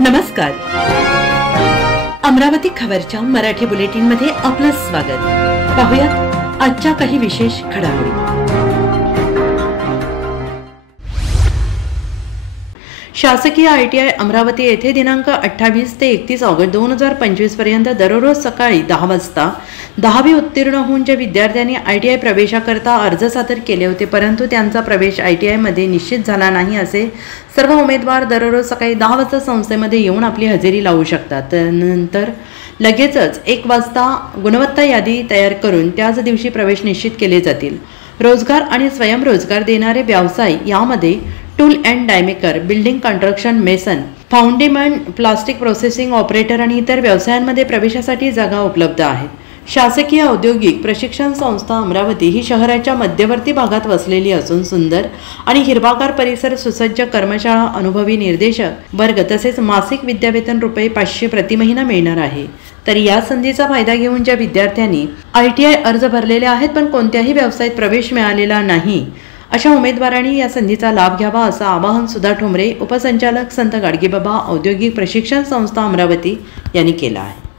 नमस्कार. अमरावती खबरच्या मराठी बुलेटिन मध्ये आपलं स्वागत. पाहूयात आजच्या काही विशेष घडामोडी. शासकीय ITI अमरावती येथे दिनांक 28 ते 31 ऑगस्ट 2025 पर्यंत दररोज सकाळी 10 वाजता 10वी उत्तीर्ण होऊन ज्या विद्यार्थ्यांनी ITI प्रवेशाकरता अर्ज सादर केले होते परंतु त्यांचा प्रवेश ITI मध्ये निश्चित झाला नाही असे सर्व उमेदवार दररोज सकाळी 10 वाजता संस्थेमध्ये येऊन आपली हजेरी लावू शकतात. त्यानंतर लगेचच 1 वाजता गुणवत्ता यादी तयार करून त्याच दिवशी प्रवेश निश्चित केले जातील. रोजगार आणि स्वयंरोजगार देणारे व्यवसाय यामध्ये tool and die maker, building construction mason, foundation, plastic processing operator आणि इतर व्यवसायांमध्ये प्रवेशासाठी जागा उपलब्ध आहेत. शासकीय औद्योगिक प्रशिक्षण संस्था अमरावती ही शहराच्या मध्यवर्ती भागात वसलेली असून सुंदर आणि हिरवागार परिसर, सुसज्ज कर्मशाळा, अनुभवी निर्देशक वर्ग तसेच मासिक विद्यावेतन ₹500 प्रति महिना मिळणार आहे. तर या संधीचा फायदा घेऊन ज्या विद्यार्थ्यांनी ITI अर्ज भरलेले आहेत पण कोणत्याही व्यवसायात प्रवेश मिळालेला नाही अशा उमेदवारांनी या संधीचा लाभ घ्यावा असं आवाहन सुधा ठोंबरे, उपसंचालक संत गाडगेबाबा औद्योगिक प्रशिक्षण संस्था अमरावती यांनी केलं आहे.